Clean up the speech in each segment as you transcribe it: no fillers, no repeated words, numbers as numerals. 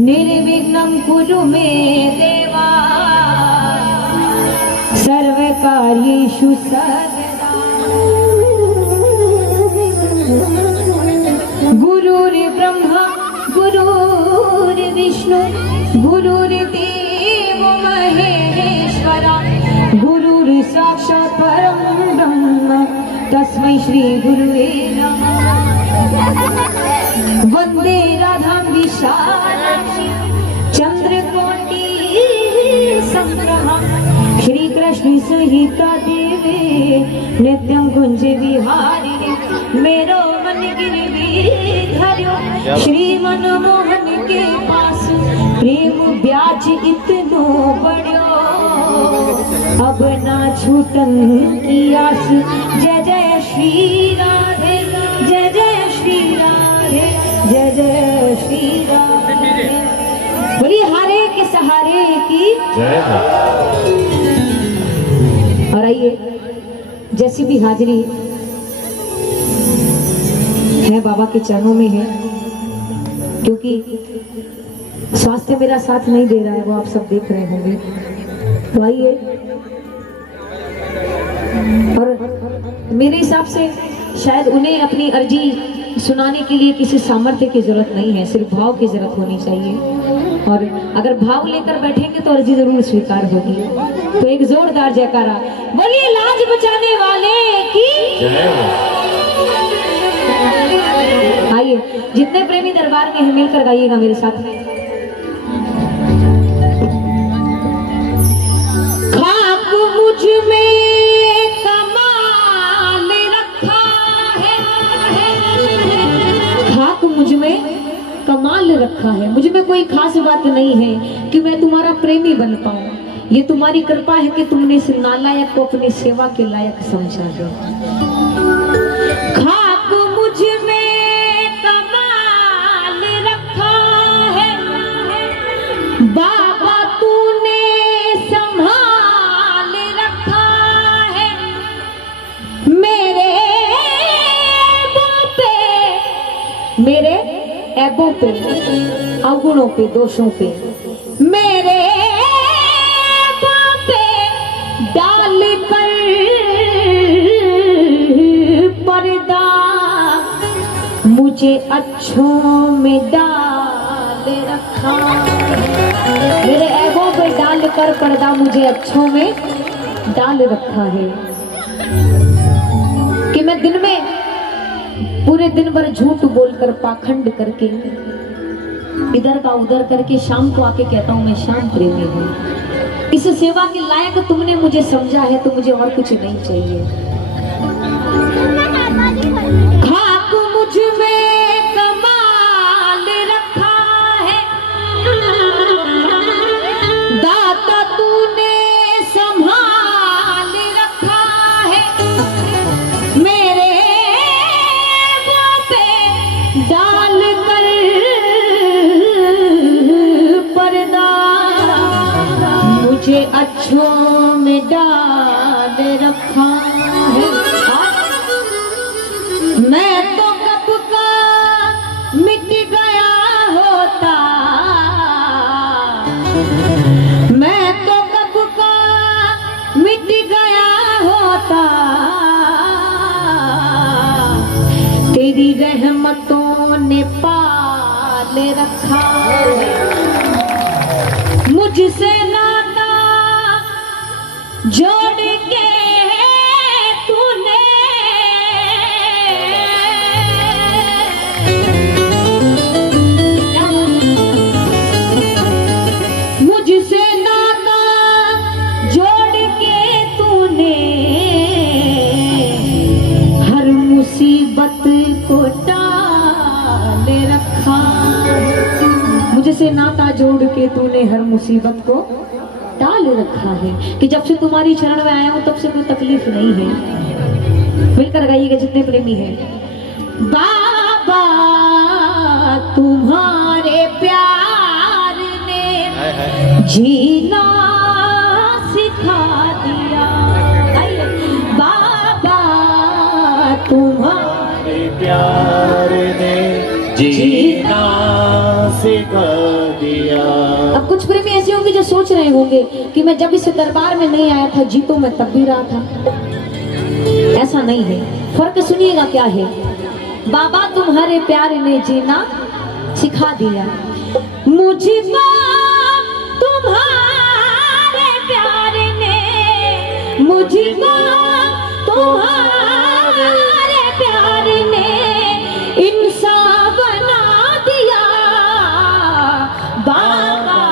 निर्विघ्नं कुरु मे देवा सर्वकार्येषु सर्वदा। गुरुर्ब्रह्मा गुरुर्विष्णु गुरुर्देव महेश्वरा गुरुर्साक्षात् परं ब्रह्म तस्मै श्री गुरुवे नमः। वंदे राधां विशालाक्षी चंद्रकोटि संग्रहं श्री कृष्ण सहिता देवे नित्यं कुंज विहारिणे मेरो मन गिरधर्यो श्री मनमोहन के पास प्रेम ब्याज इतनो बढ़्यो अब ना छूटन की आस। जय जय श्री राधे जय जय श्री राधे जय जय श्री राधे। बोलिए हारे के सहारे की जय। और आइए जैसी भी हाजिरी है बाबा के चरणों में है, क्योंकि स्वास्थ्य मेरा साथ नहीं दे रहा है, वो आप सब देख रहे होंगे। तो आइए, और मेरे हिसाब से शायद उन्हें अपनी अर्जी सुनाने के लिए किसी सामर्थ्य की जरूरत नहीं है, सिर्फ भाव की जरूरत होनी चाहिए। और अगर भाव लेकर बैठेंगे तो अर्जी जरूर स्वीकार होगी। तो एक जोरदार जयकारा बोलिए लाज बचाने वाले की। आइए जितने प्रेमी दरबार में हैं मिलकर गाइएगा मेरे साथ। खाक मुझ में कमाल रखा है, खाक मुझ में कमाल रखा है। मुझ में कोई खास बात नहीं है कि मैं तुम्हारा प्रेमी बन पाऊं। ये तुम्हारी कृपा है कि तुमने इस नालायक को अपनी सेवा के लायक समझा है। खाक मुझ में कमाल रखा है, बाबा तूने संभाल रखा है। मेरे ऐबों पे, अवगुणों पे, दोषों पे डाल कर पर्दा मुझे अच्छों में डाल रखा। मेरे ऐबों पे डाल कर पर्दा मुझे अच्छों में डाल रखा है कि मैं दिन में पूरे दिन भर झूठ बोलकर पाखंड करके इधर का उधर करके शाम को आके कहता हूँ मैं श्याम प्रेमी हूँ। इस सेवा के लायक तुमने मुझे समझा है तो मुझे और कुछ नहीं चाहिए। खाक मुझ में कमाल रखा है, दाता तूने संभाल रखा है। मेरे मुँह पे डाल कर पर्दा मुझे अच्छों में डाल रखा है। मैं तो कब का मिट गया होता, मैं तो कब का मिट गया होता, तेरी रहमतों ने पाल रखा है। मुझसे नाता जोड़ के तूने मुझसे नाता जोड़ के तूने हर मुसीबत को टाल रखा। मुझसे नाता जोड़ के तूने हर मुसीबत को टाल रखा है कि जब से तुम्हारी शरण में आया हूं तब से कोई तकलीफ नहीं है। मिलकर गाइएगा जितने प्रेमी हैं। बाबा तुम्हारे प्यार ने जीना सिखा दिया। बाबा तुम्हारे प्यार ने जीना सिखा दिया। अब कुछ प्रेमी ऐसे होंगे जो सोच रहे होंगे कि मैं जब इस दरबार में नहीं आया था जी तो मैं तब भी रहा था। ऐसा नहीं है, फर्क सुनिएगा क्या है। बाबा तुम्हारे प्यार ने जीना सिखा दिया। मुझको तुम्हारे प्यार ने, मुझको तुम्हारे प्यार ने इंसान बना दिया। बाबा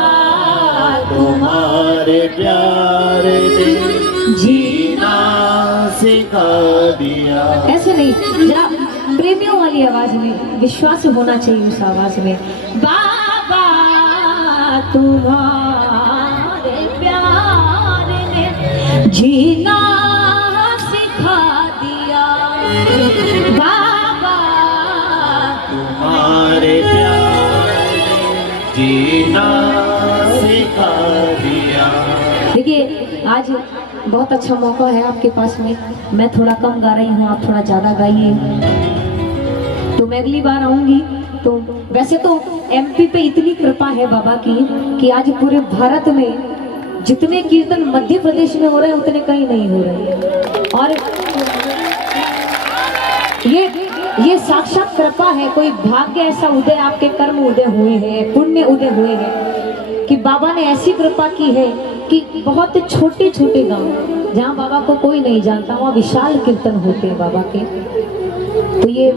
तुम्हारे प्यार ने जीना सिखा दिया। ऐसे नहीं, जरा प्रेमियों वाली आवाज में विश्वास होना चाहिए उस आवाज में। बाबा तुम्हारे प्यार ने जीना सिखा दिया। बाबा तुम्हारे प्यार ने जीना सिखा दिया। देखिए आज बहुत अच्छा मौका है आपके पास में। मैं थोड़ा कम गा रही हूँ, आप थोड़ा ज़्यादा गाइए तो मैं अगली बार आऊँगी। तो वैसे तो एमपी पे इतनी कृपा है बाबा की कि आज पूरे भारत में जितने कीर्तन मध्य प्रदेश में हो रहे हैं उतने कहीं नहीं हो रहे। और ये साक्षात कृपा है, कोई भाग्य ऐसा उदय, आपके कर्म उदय हुए हैं, पुण्य उदय हुए हैं कि बाबा ने ऐसी कृपा की है कि बहुत छोटे छोटे गांव जहाँ बाबा को कोई नहीं जानता वहाँ विशाल कीर्तन होते हैं बाबा के। तो ये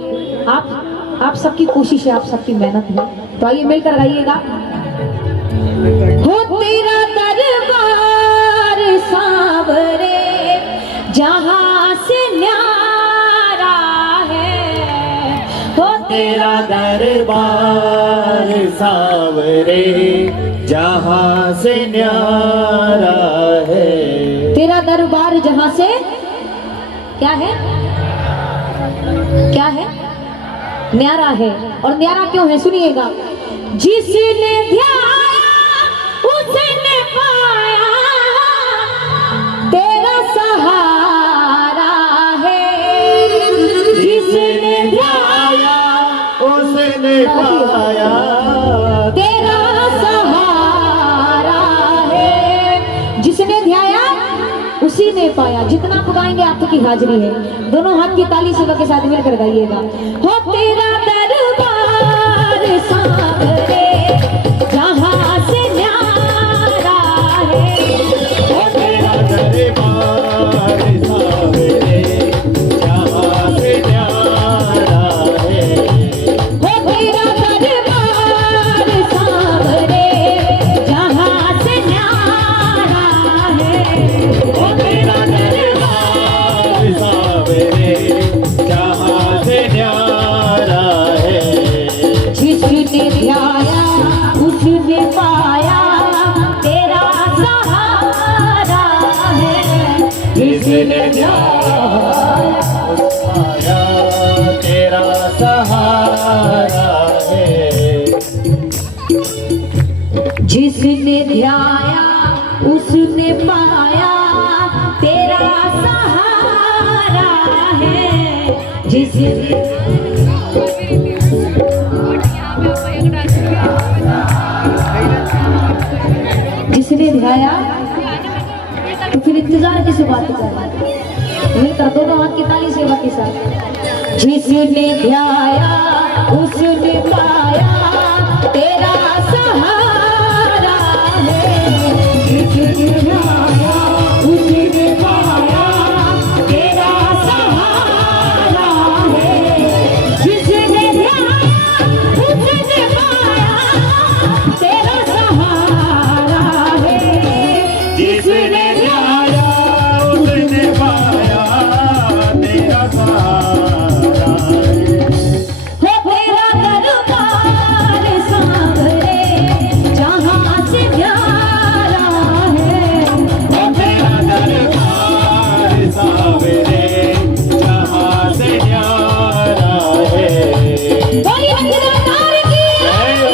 आप सबकी कोशिश है, आप सबकी मेहनत है। तो आइए मिलकर गाइएगा। हो तेरा दरबार सांवरे जहाँ से न्यारा है। हो तेरा दरबार सांवरे जहाँ से न्यारा है। तेरा दरबार जहाँ से क्या है, क्या है? न्यारा है। और न्यारा क्यों है सुनिएगा। जिसने ध्याया उसने पाया, तेरा सहारा है। जिसने ध्याया उसने पाया, तेरा सहारा है। जिसने ध्याया उसी ने ने पाया। जितना आप गाएंगे आपकी हाजिरी है। दोनों हाथ की ताली सेवा के साथ मिलकर गाइएगा। हो तेरा दरबार सावरे जहाँ से न्यारा है, हो तेरा दरबार सावरे जहाँ से न्यारा है, हो तेरा दरबार सावरे जहाँ से न्यारा है, ओ तेरा दरबार सावरे जहाँ से न्यारा है। जिसने ध्याया उसने पाया तेरा सहारा है, जिसने ध्याया तेरा सहारा है, जिसने ध्याया उसने पाया तेरा सहारा है, जिसने ध्याया तो फिर इंतजार किस बात का है? मिलकर दोनों हाथ की ताली सेवा के साथ। जिसने ध्याया उसने पाया तेरा सहारा है, जिसने ध्याया उसने पाया तेरा सहारा है, जिसने ध्याया उसने पाया तेरा सहारा है, जिसने ध्याया उसने पाया तेरा सहारा है। हो तेरा दरबार सावरे जहाँ से न्यारा है, ओ तेरा दरबार सावरे जहाँ से न्यारा है। बोलिए निरंकार की। जय हो।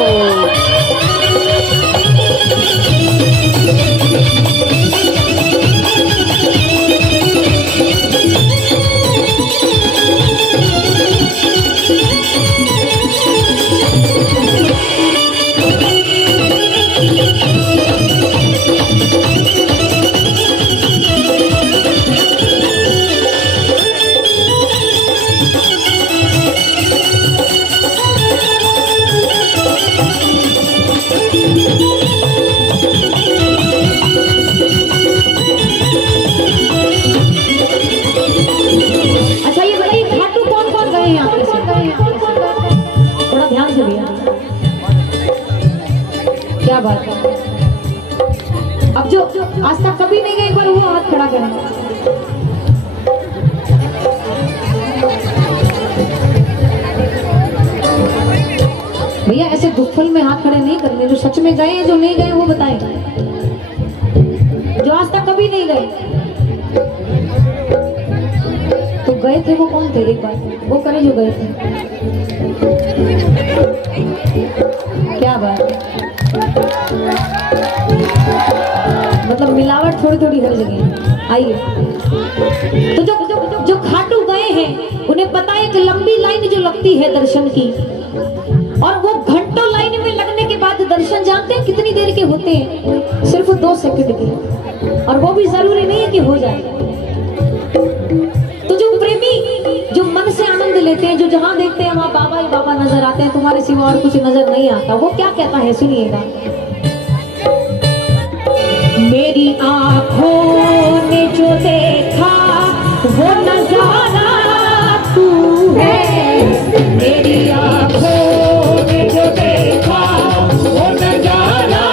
अच्छा ये बताइए खाटू कौन कौन गए हैं यहाँ पे से? थोड़ा ध्यान से भैया। क्या बात है। अब जो आज तक कभी नहीं गए एक बार वो हाथ खड़ा करें। भैया ऐसे गुफल में हाथ खड़े नहीं करने। जो सच में गए हैं जो नहीं गए वो बताएं। जो आज तक कभी नहीं गए तो गए थे वो कौन थे? एक बार वो करें जो गए थे। क्या बात। मतलब मिलावट थोड़ी थोड़ी हर जगह। आइए तो जो खाटू गए हैं उन्हें पता है कि लंबी लाइन जो लगती है दर्शन की, और वो घंटों लाइन में लगने के बाद दर्शन जानते हैं कितनी देर के होते हैं? सिर्फ 2 सेकंड के, और वो भी जरूरी नहीं है कि हो जाए। तो जो प्रेमी जो मन से आनंद लेते हैं, जो जहां देखते हैं वहां बाबा ही बाबा नजर आते हैं, तुम्हारे सिवा और कुछ नजर नहीं आता, वो क्या कहता है सुनिएगा। मेरी आंखों ने जो देखा वो नजारा तू है, मेरी आंखों ने जो देखा वो नजारा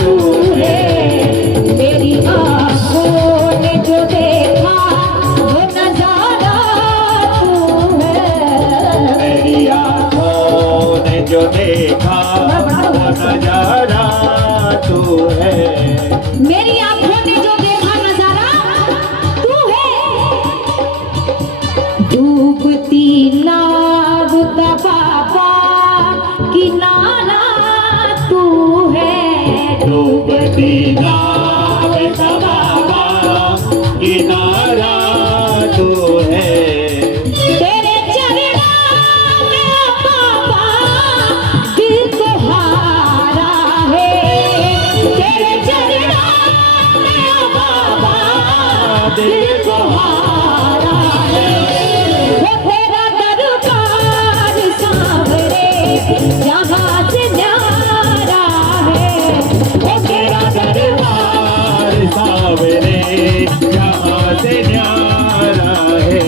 तू है, मेरी आंखों ने जो देखा वो नजारा तू है, मेरी आँखों ने जो देखा वो नजारा तू है, मेरी आंखों ने जो देखा नजारा तू है, डूबती नाव का बाबा किनारा तू है, डूबती नाव का बाबा किनारा तू है, तेरे चरणों में बाबा दिल को हारा है, तेरे चरणों में बाबा तुम्हारा है, वो तेरा दरबार सांवरे जहाँ से न्यारा है, वो तेरा दरबार सावरे यहाँ से न्यारा है।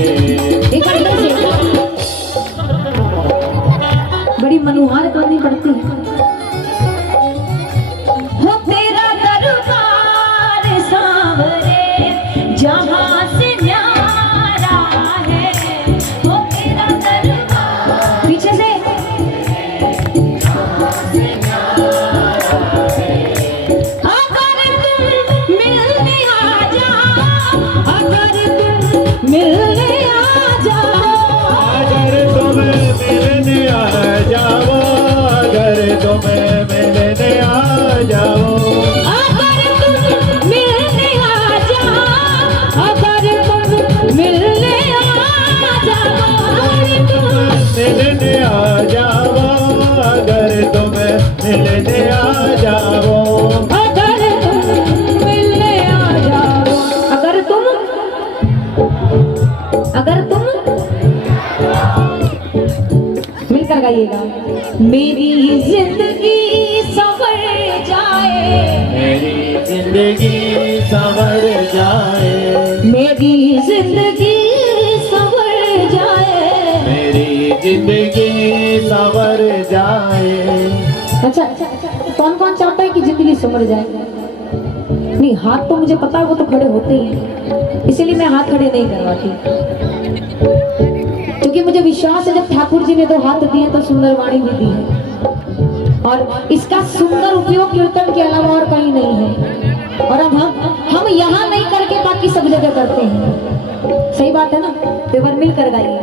बड़ी मनुहार करनी पड़ती है। हो तेरा दरबार सांवरे जहाँ से न्यारा है, हो तेरा दरबार पीछे से अगर तुम मिलने आ जाओ, अगर तुम मिलने आ जाओ, अगर तुम मिलने आ जाओ, अगर तुम मिलने आ जाओ, अगर तुम मिलने आ जाओ, अगर तुम मिलने आ जाओ, मिलने आ जाओ, अगर तुम मिलने आ जाओ, अगर तुम मिलने आ जाओ, अगर तुम मिलकर गाइएगा। मेरी जिंदगी संवर जाए, मेरी जिंदगी संवर जाए, मेरी जिंदगी संवर जाए। मेरी जिंदगी संवर जाए। अच्छा, कौन कौन चाहता है कि जिंदगी संवर जाए? नहीं, हाथ तो मुझे पता है वो तो खड़े होते ही हैं, इसीलिए मैं हाथ खड़े नहीं करवाती, क्योंकि मुझे विश्वास है जब ठाकुर जी ने 2 हाथ दिए तो सुंदर वाणी भी दी है, और इसका सुंदर उपयोग कीर्तन के अलावा और कहीं नहीं है। और अब हम यहाँ नहीं करके बाकी सब जगह करते हैं। सही बात है ना? तो एक बार मिलकर गाइए।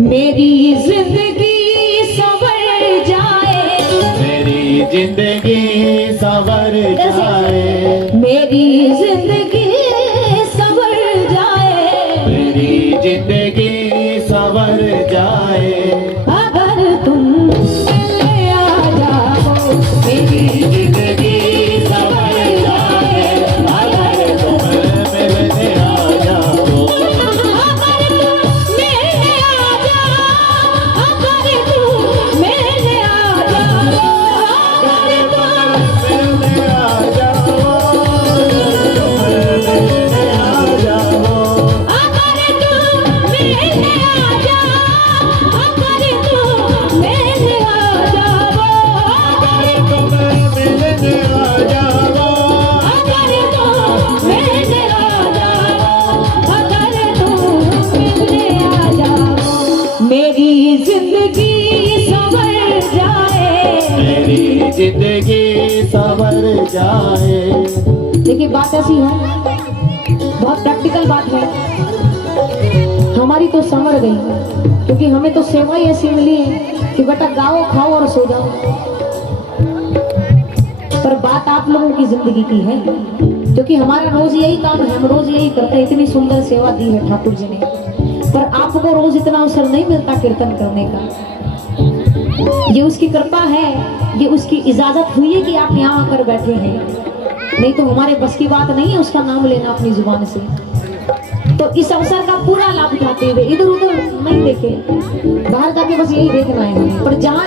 मेरी जिंदगी संवर जाए, मेरी जिंदगी संवर जाए, मेरी जिंदगी संवर जाए, मेरी जिंदगी संवर जाए, अगर तुम मिलने आ जाओ, मेरी जिंदगी संवर जाए, अगर तुम मिलने आ जाओ, अगर तुम मिलने आ जाओ, अगर तुम मिलने आ जाओ, अगर तुम मिलने आ जाओ, मिलने आ जाओ, अगर तुम मिलने आ जाओ, अगर तुम मिलने आ जाओ, अगर तुम मिलने आ जाओ, अगर तुम मिलने आ जाओ, अगर तुम मिलने आ जाओ, मेरी जिंदगी संवर जाए। मेरी जिंदगी संवर जाए। देखिए बात ऐसी है, बहुत प्रैक्टिकल बात है, हमारी तो संवर गई, क्योंकि हमें तो सेवा ही ऐसी मिली है कि बेटा गाओ खाओ और सो जाओ। पर बात आप लोगों की जिंदगी की है, क्योंकि हमारा रोज यही काम है, हम रोज यही करते हैं। इतनी सुंदर सेवा दी है ठाकुर जी ने, पर आपको रोज इतना अवसर नहीं मिलता कीर्तन करने का। ये उसकी कृपा है, ये उसकी इजाजत हुई है कि आप यहाँ आकर बैठे हैं, नहीं तो हमारे बस की बात नहीं है उसका नाम लेना अपनी जुबान से। तो इस अवसर का पूरा लाभ उठाते हुए इधर उधर नहीं देखे, बाहर जाके बस यही देखना है हमें, पर जहाँ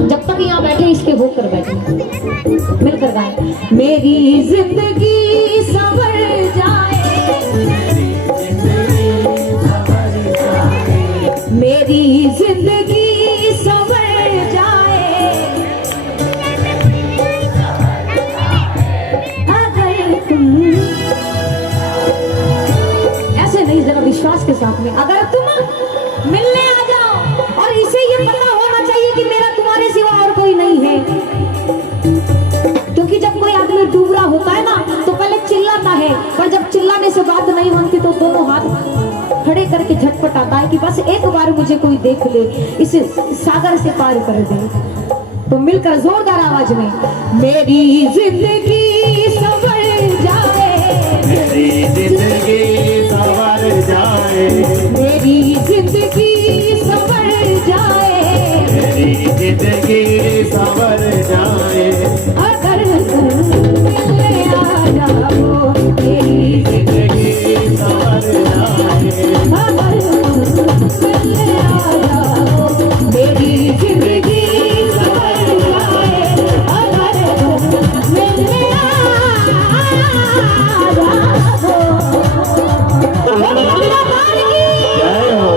जब तक यहाँ बैठे इसके भोग कर बैठे। मिलकर गाएं। मेरी जिंदगी संवर जाए, मेरी जिंदगी संवर जाए, अगर तुम ऐसे नहीं, जरा विश्वास के साथ में, अगर तुम मिलने आ जाओ, और इसे ये पता होना चाहिए कि मेरा तुम्हारे सिवा और कोई नहीं है। क्योंकि जब कोई आदमी डूब रहा होता है ना तो पहले चिल्लाता है, पर जब चिल्लाने से बात नहीं बनती तो दोनों हाथ खड़े करके झटपटाता है कि बस एक बार मुझे कोई देख ले, इस सागर से पार कर दे। तो मिलकर जोरदार आवाज में, मेरी जिंदगी संवर जाए, मेरी जिंदगी संवर जाए, मेरी जिंदगी संवर जाए, मेरी जिंदगी संवर जाए, अगर तुम मिलने आ जाओ, मेरी जिंदगी संवर बोलिए दीनानाथ की जय हो।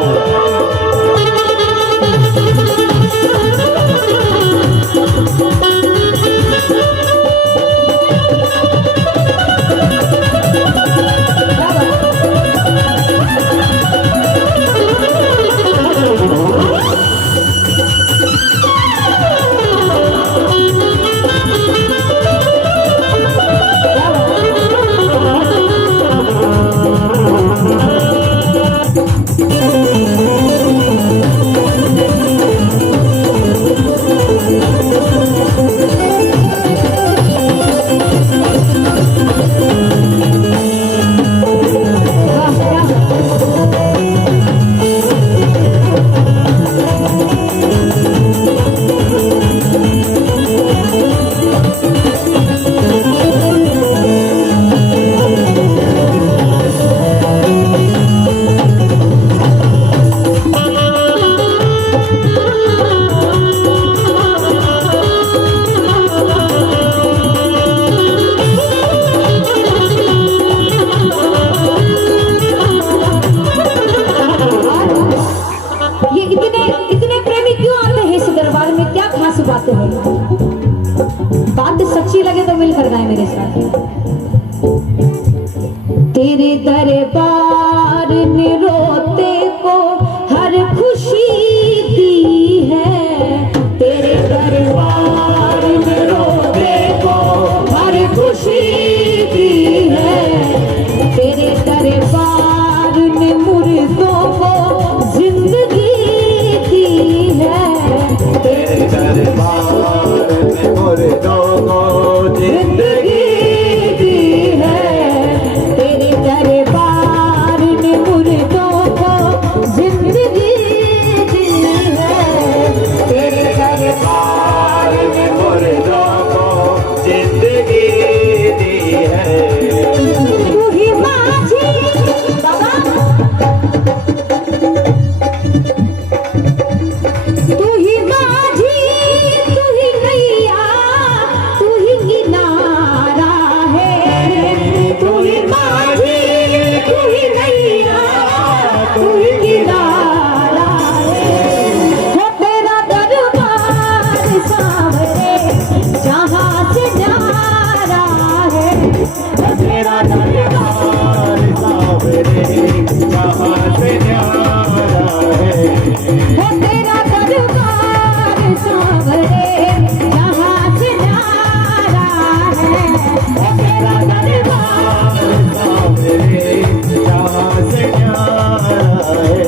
बात सच्ची लगे तो मिलकर गाए मेरे साथ। तेरे दरबार ने रोते को हर खुशी दी है, तेरे दरबार ने रोते को हर खुशी दी है, तेरे दरबार ने मुर्दों को जिंदगी दी है, तेरे दरबार में मुर्दों को जिंदगी दी है, तेरे दरबार ने मुर्दों को जिंदगी दी है, तेरे दरबार में मुर्दों को जिंदगी दी है। तू ही माझी बाबा, तू ही माझी, तू ही नैया, तू ही किनारा है, तू ही माझी, तू ही नैया, तू ही किनारा है, हो तेरा दरबार सावरे जहाँ से न्यारा है, हो तेरा दरबार सावरे जहाँ से न्यारा है, हो तेरा दरबार सावरे जहाँ से न्यारा है, हो तेरा दरबार सावरे जहाँ से न्यारा है।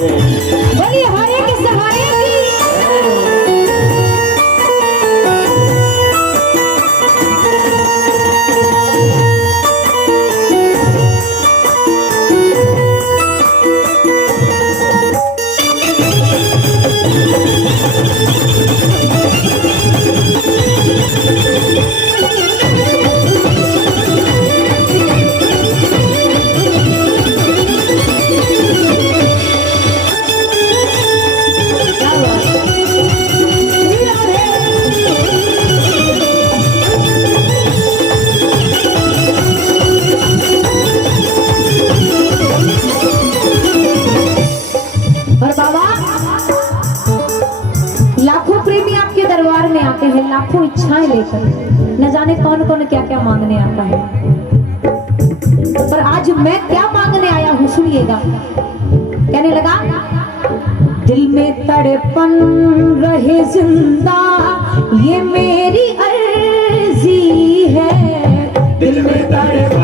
बोलिए हरे के सहारे की। और बाबा, लाखों प्रेमी आपके दरबार में आते हैं लाखों इच्छाएं लेकर, न जाने कौन कौन क्या क्या मांगने आता है, पर आज मैं क्या मांगने आया हूँ सुनिएगा। कहने लगा, दिल में तड़पन रहे जिंदा ये मेरी अर्जी है, दिल में तड़पन